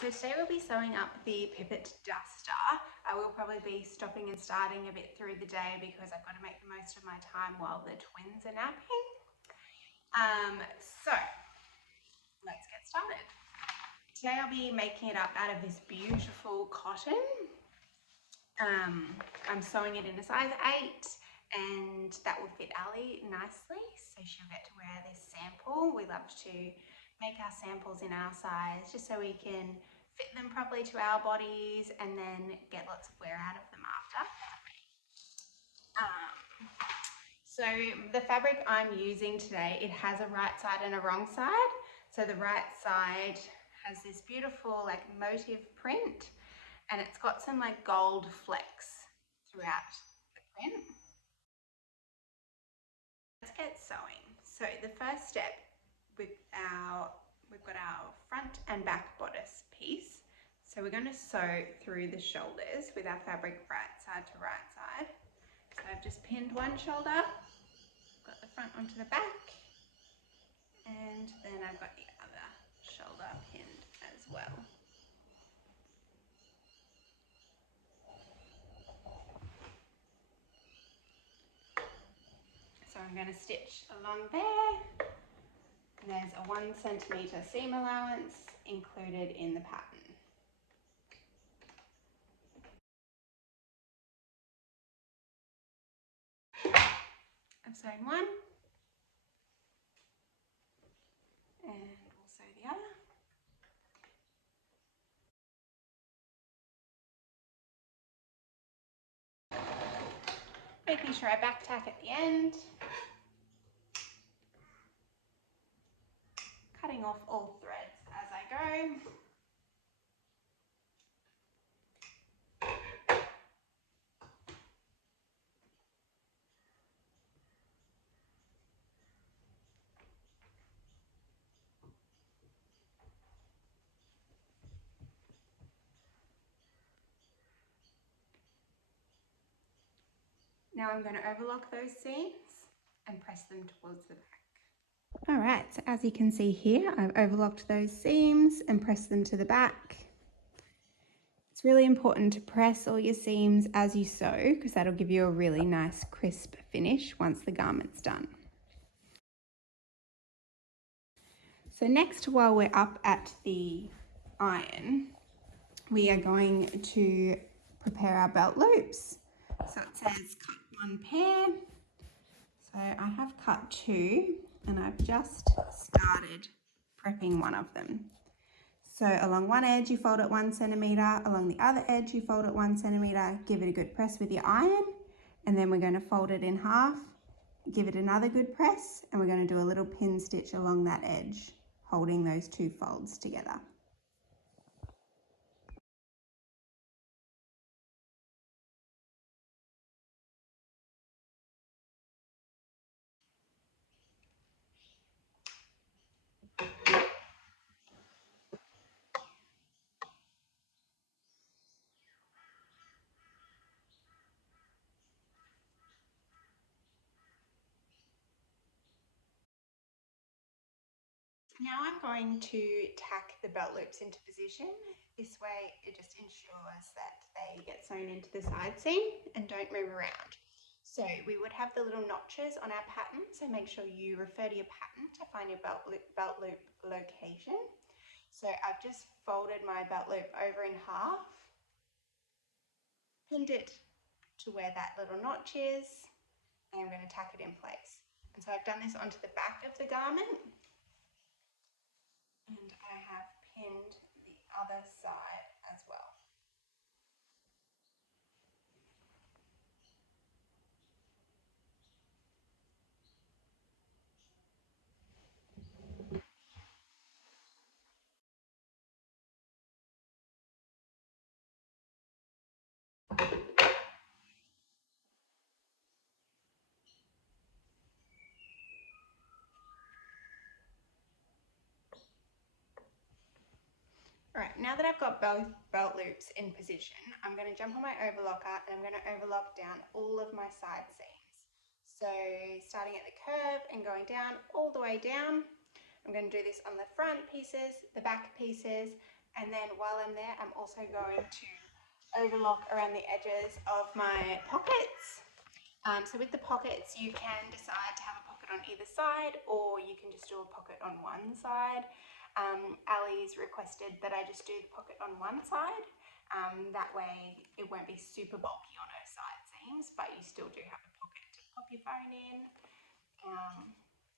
So today we'll be sewing up the Pipit Duster. I will probably be stopping and starting a bit through the day because I've got to make the most of my time while the twins are napping. So let's get started. Today I'll be making it up out of this beautiful cotton. I'm sewing it in a size 8 and that will fit Ali nicely, so she'll get to wear this sample. We love to make our samples in our size just so we can fit them properly to our bodies and then get lots of wear out of them after. So the fabric I'm using today, it has a right side and a wrong side. So the right side has this beautiful like motif print and it's got some like gold flecks throughout the print. Let's get sewing. So the first step we've got our front and back bodice piece. So we're going to sew through the shoulders with our fabric right side to right side. So I've just pinned one shoulder, got the front onto the back, and then I've got the other shoulder pinned as well. So I'm going to stitch along there. There's a 1 centimetre seam allowance included in the pattern. I've sewn one and we'll sew the other. Making sure I back tack at the end. Cutting off all threads as I go. Now I'm going to overlock those seams and press them towards the back. Alright, so as you can see here, I've overlocked those seams and pressed them to the back. It's really important to press all your seams as you sew because that'll give you a really nice crisp finish once the garment's done. So next, while we're up at the iron, we are going to prepare our belt loops. So it says cut 1 pair. So I have cut 2 and I've just started prepping one of them. So along one edge you fold it 1 centimetre, along the other edge you fold it 1 centimetre, give it a good press with your iron, and then we're going to fold it in half, give it another good press, and we're going to do a little pin stitch along that edge, holding those 2 folds together. Now I'm going to tack the belt loops into position. This way it just ensures that they get sewn into the side seam and don't move around. So we would have the little notches on our pattern, so make sure you refer to your pattern to find your belt loop location. So I've just folded my belt loop over in half, pinned it to where that little notch is, and I'm going to tack it in place. And so I've done this onto the back of the garment. And I have pinned the other side as well. Alright, now that I've got both belt loops in position, I'm going to jump on my overlocker and I'm going to overlock down all of my side seams. So starting at the curve and going down all the way down, I'm going to do this on the front pieces, the back pieces, And then while I'm there, I'm also going to overlock around the edges of my pockets. So with the pockets, you can decide to have a pocket on either side, or you can just do a pocket on one side. Ali's requested that I just do the pocket on one side. That way it won't be super bulky on her side seams, but you still do have a pocket to pop your phone in.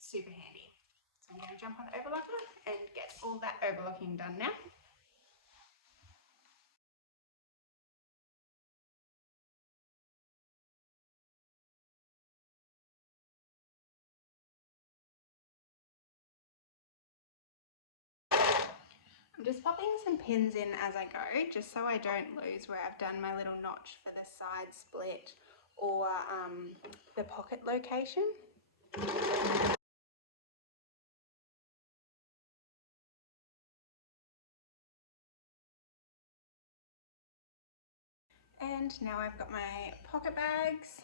Super handy. So I'm going to jump on the overlocker and get all that overlocking done now. I'm just popping some pins in as I go, just so I don't lose where I've done my little notch for the side split or the pocket location. And now I've got my pocket bags.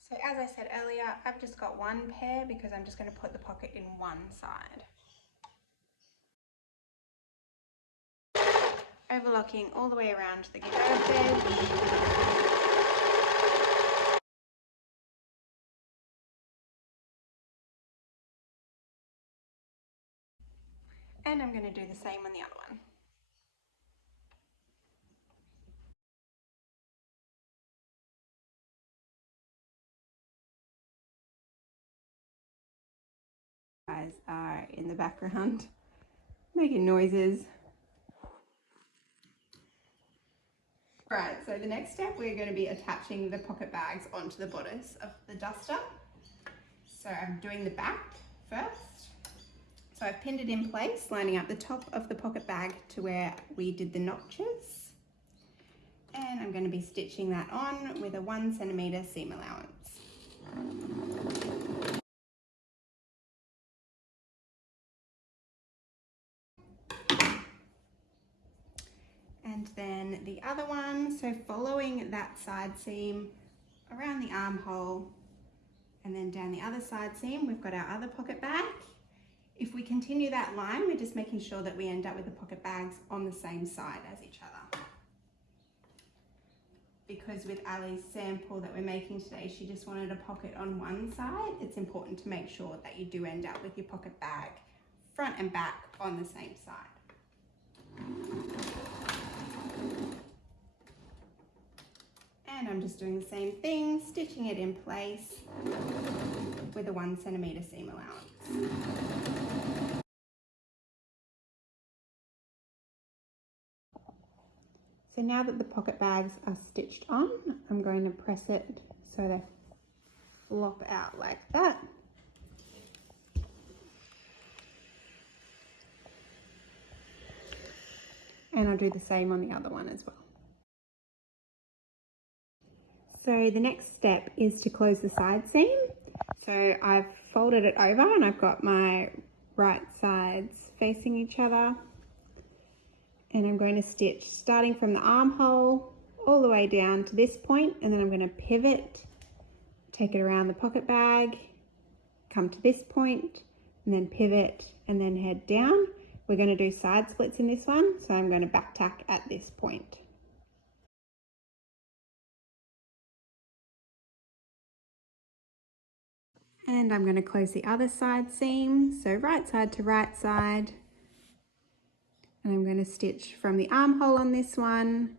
So as I said earlier, I've just got one pair because I'm just going to put the pocket in one side. Overlocking all the way around the curved edge. And I'm going to do the same on the other one. Guys are in the background making noises. Right, so the next step, we're going to be attaching the pocket bags onto the bodice of the duster. So I'm doing the back first. So I've pinned it in place, lining up the top of the pocket bag to where we did the notches. And I'm going to be stitching that on with a 1 centimeter seam allowance. And then the other one, so following that side seam around the armhole and then down the other side seam, we've got our other pocket bag. If we continue that line, we're just making sure that we end up with the pocket bags on the same side as each other. Because with Ali's sample that we're making today, she just wanted a pocket on one side. It's important to make sure that you do end up with your pocket bag front and back on the same side. And I'm just doing the same thing, stitching it in place with a 1 centimeter seam allowance. So now that the pocket bags are stitched on, I'm going to press it so they flop out like that. And I'll do the same on the other one as well. So the next step is to close the side seam. So I've folded it over and I've got my right sides facing each other. And I'm going to stitch starting from the armhole all the way down to this point, and then I'm going to pivot, take it around the pocket bag, come to this point, and then pivot and then head down. We're going to do side splits in this one, so I'm going to back tack at this point. And I'm going to close the other side seam, so right side to right side. And I'm going to stitch from the armhole on this one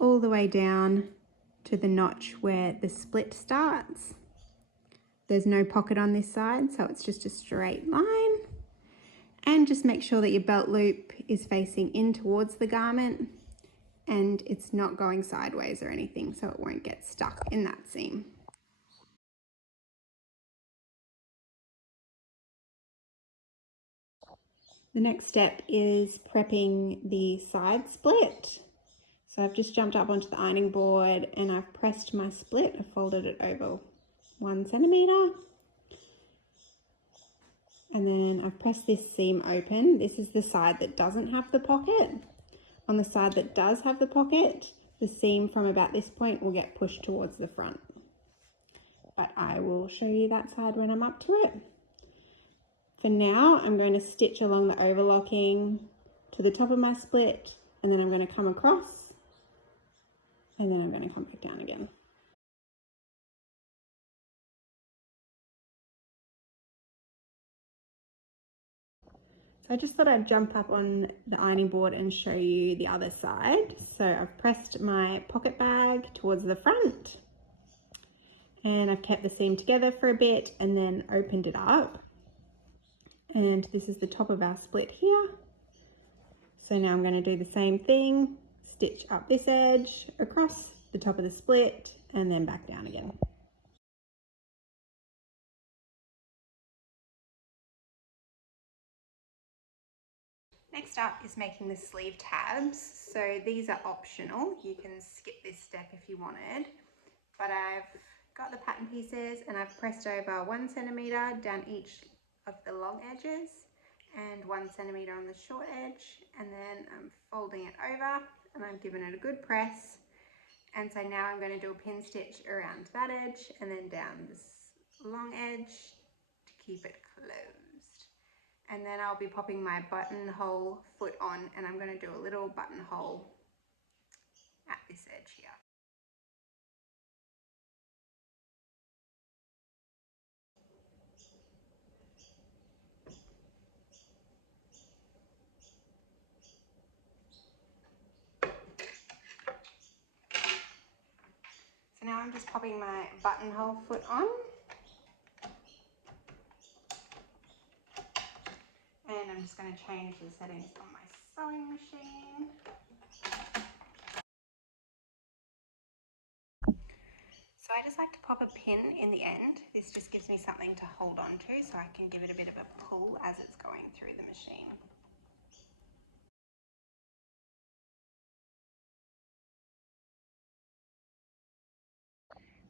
all the way down to the notch where the split starts. There's no pocket on this side, so it's just a straight line. And just make sure that your belt loop is facing in towards the garment and it's not going sideways or anything, so it won't get stuck in that seam. The next step is prepping the side split. So I've just jumped up onto the ironing board and I've pressed my split. I've folded it over 1 centimeter. And then I've pressed this seam open. This is the side that doesn't have the pocket. On the side that does have the pocket, the seam from about this point will get pushed towards the front. But I will show you that side when I'm up to it. For now, I'm going to stitch along the overlocking to the top of my split, and then I'm going to come across, and then I'm going to come back down again. So I just thought I'd jump up on the ironing board and show you the other side. So I've pressed my pocket bag towards the front, and I've kept the seam together for a bit and then opened it up. And this is the top of our split here. So now I'm going to do the same thing, stitch up this edge, across the top of the split, and then back down again. Next up is making the sleeve tabs. So these are optional. You can skip this step if you wanted, but I've got the pattern pieces and I've pressed over 1 centimeter down each of the long edges and 1 centimeter on the short edge, and then I'm folding it over and I'm giving it a good press. And so now I'm going to do a pin stitch around that edge and then down this long edge to keep it closed. And then I'll be popping my buttonhole foot on, and I'm going to do a little buttonhole at this edge here. So now I'm just popping my buttonhole foot on. And I'm just going to change the settings on my sewing machine. So I just like to pop a pin in the end. This just gives me something to hold on to so I can give it a bit of a pull as it's going through the machine.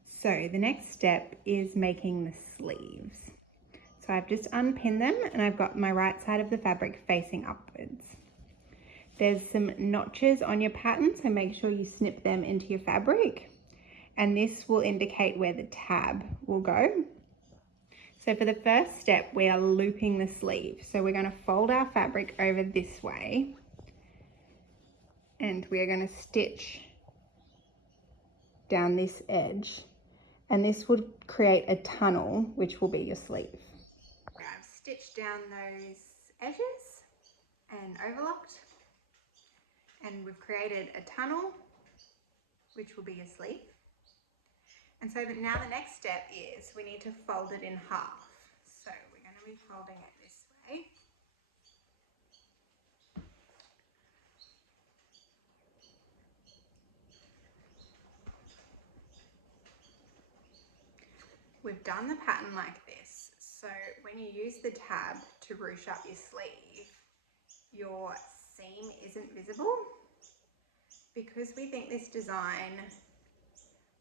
So the next step is making the sleeves. So I've just unpinned them and I've got my right side of the fabric facing upwards. There's some notches on your pattern, so make sure you snip them into your fabric, and this will indicate where the tab will go. So for the first step, we are looping the sleeve. So we're going to fold our fabric over this way and we are going to stitch down this edge, and this would create a tunnel which will be your sleeve. I've stitched down those edges and overlocked, and we've created a tunnel which will be your sleeve. And so that now the next step is we need to fold it in half. So we're going to be folding it this way. We've done the pattern like this, so when you use the tab to ruche up your sleeve, your seam isn't visible. Because we think this design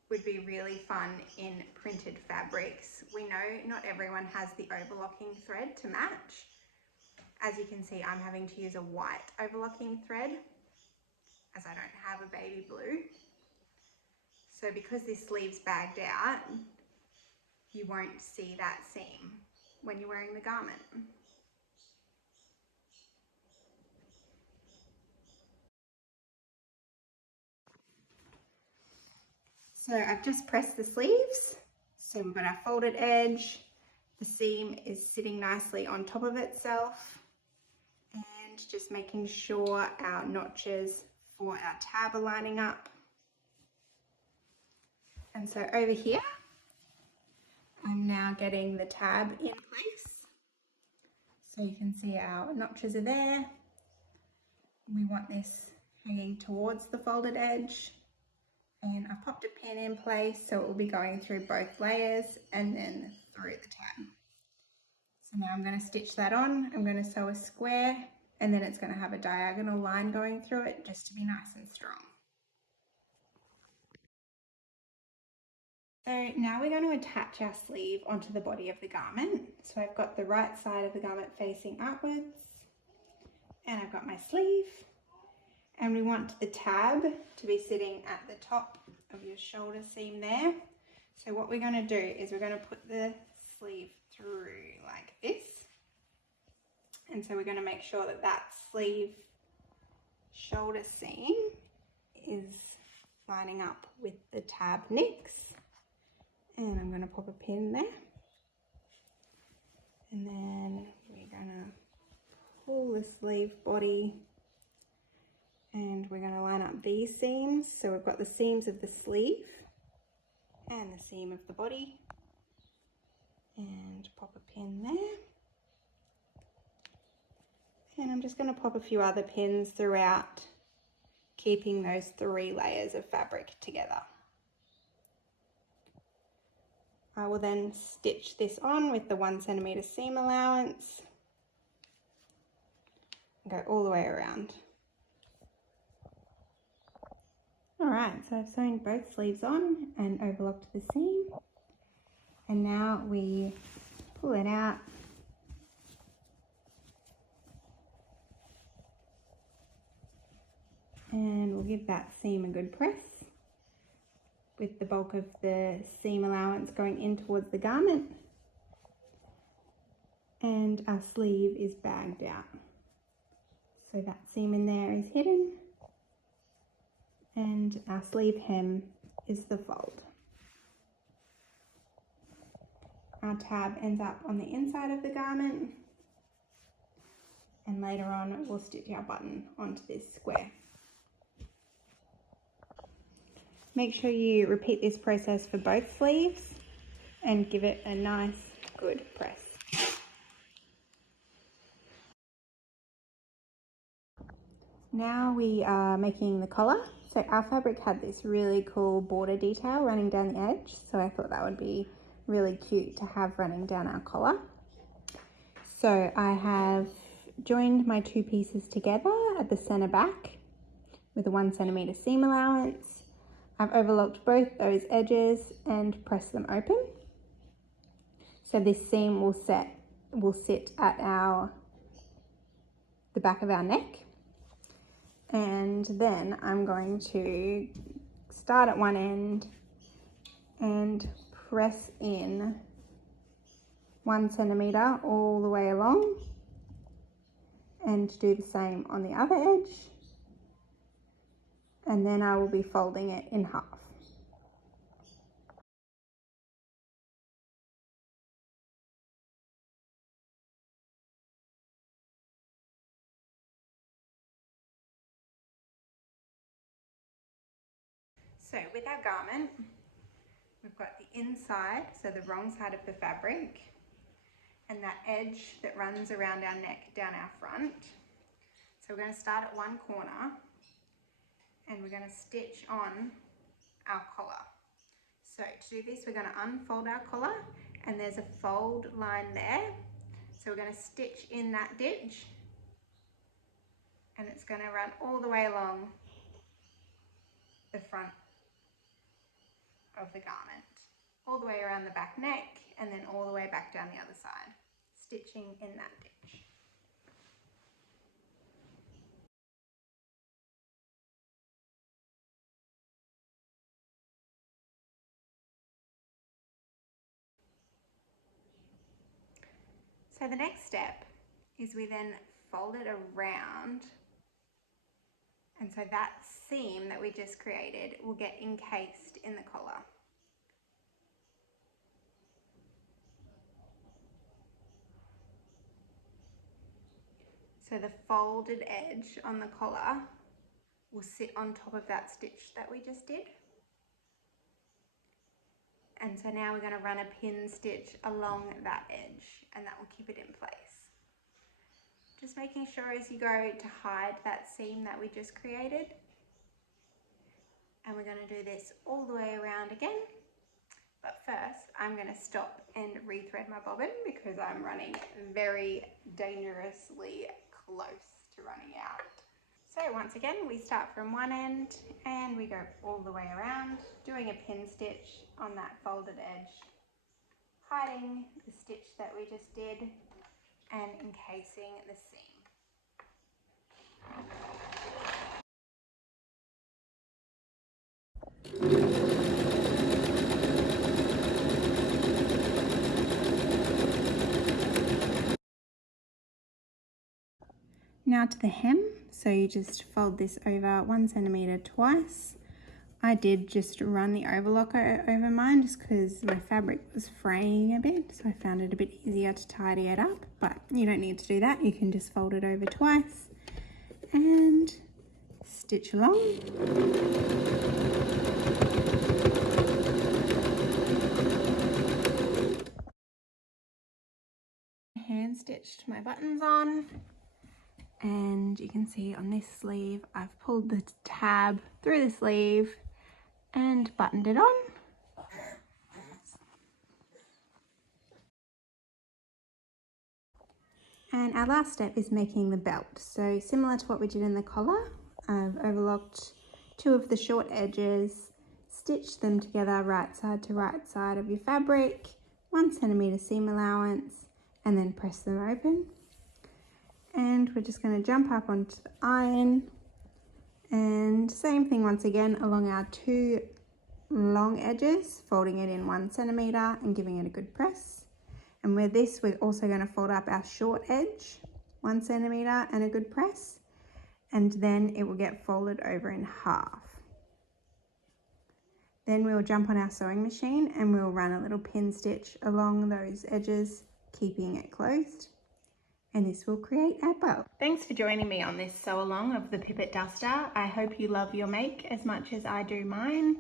would be really fun in printed fabrics, we know not everyone has the overlocking thread to match. As you can see, I'm having to use a white overlocking thread as I don't have a baby blue. So because this sleeve's bagged out, you won't see that seam when you're wearing the garment. So I've just pressed the sleeves. So we've got our folded edge. The seam is sitting nicely on top of itself. And just making sure our notches for our tab are lining up. And so over here, I'm now getting the tab in place. So you can see our notches are there. We want this hanging towards the folded edge. And I've popped a pin in place so it will be going through both layers and then through the tab. So now I'm going to stitch that on. I'm going to sew a square, and then it's going to have a diagonal line going through it just to be nice and strong. So now we're going to attach our sleeve onto the body of the garment. So I've got the right side of the garment facing outwards, and I've got my sleeve, and we want the tab to be sitting at the top of your shoulder seam there. So what we're going to do is we're going to put the sleeve through like this, and so we're going to make sure that that sleeve shoulder seam is lining up with the tab nicks, and I'm going to pop a pin there, and then we're going to pull the sleeve body, and we're going to line up these seams. So we've got the seams of the sleeve and the seam of the body, and pop a pin there. And I'm just going to pop a few other pins throughout, keeping those 3 layers of fabric together. I will then stitch this on with the 1 centimeter seam allowance, go all the way around. Alright, so I've sewn both sleeves on and overlocked the seam, and now we pull it out and we'll give that seam a good press with the bulk of the seam allowance going in towards the garment, and our sleeve is bagged out. So that seam in there is hidden, and our sleeve hem is the fold. Our tab ends up on the inside of the garment, and later on we'll stitch our button onto this square. Make sure you repeat this process for both sleeves and give it a nice good press. Now we are making the collar. So our fabric had this really cool border detail running down the edge, so I thought that would be really cute to have running down our collar. So I have joined my 2 pieces together at the center back with a 1 centimeter seam allowance. I've overlocked both those edges and pressed them open. So this seam will sit at the back of our neck. And then I'm going to start at one end and press in 1 centimeter all the way along, and do the same on the other edge. And then I will be folding it in half. So with our garment, we've got the inside, so the wrong side of the fabric, and that edge that runs around our neck down our front. So we're going to start at one corner, and we're going to stitch on our collar. So to do this, we're going to unfold our collar, and there's a fold line there. So we're going to stitch in that ditch, and it's going to run all the way along the front of the garment, all the way around the back neck, and then all the way back down the other side, stitching in that ditch. So the next step is we then fold it around, and so that seam that we just created will get encased in the collar. So the folded edge on the collar will sit on top of that stitch that we just did. And so now we're going to run a pin stitch along that edge, and that will keep it in place. Just making sure as you go to hide that seam that we just created. And we're going to do this all the way around again. But first, I'm going to stop and rethread my bobbin because I'm running very dangerously close to running out. So once again, we start from one end and we go all the way around, doing a pin stitch on that folded edge, hiding the stitch that we just did and encasing the seam. Now to the hem. So you just fold this over 1 centimetre twice. I did just run the overlocker over mine just because my fabric was fraying a bit, so I found it a bit easier to tidy it up, but you don't need to do that. You can just fold it over twice and stitch along. Hand stitched my buttons on, and you can see on this sleeve I've pulled the tab through the sleeve and buttoned it on. And our last step is making the belt. So similar to what we did in the collar, I've overlocked 2 of the short edges, stitched them together right side to right side of your fabric, 1 centimetre seam allowance, and then press them open. And we're just going to jump up onto the iron, and same thing once again along our 2 long edges, folding it in 1 centimetre and giving it a good press. And with this, we're also going to fold up our short edge, 1 centimetre and a good press, and then it will get folded over in half. Then we'll jump on our sewing machine and we'll run a little pin stitch along those edges, keeping it closed. And this will create our belt. Thanks for joining me on this sew along of the Pipit Duster. I hope you love your make as much as I do mine.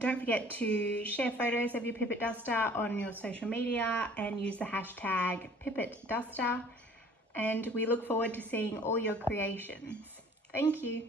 Don't forget to share photos of your Pipit Duster on your social media and use the hashtag Pipit Duster. And we look forward to seeing all your creations. Thank you.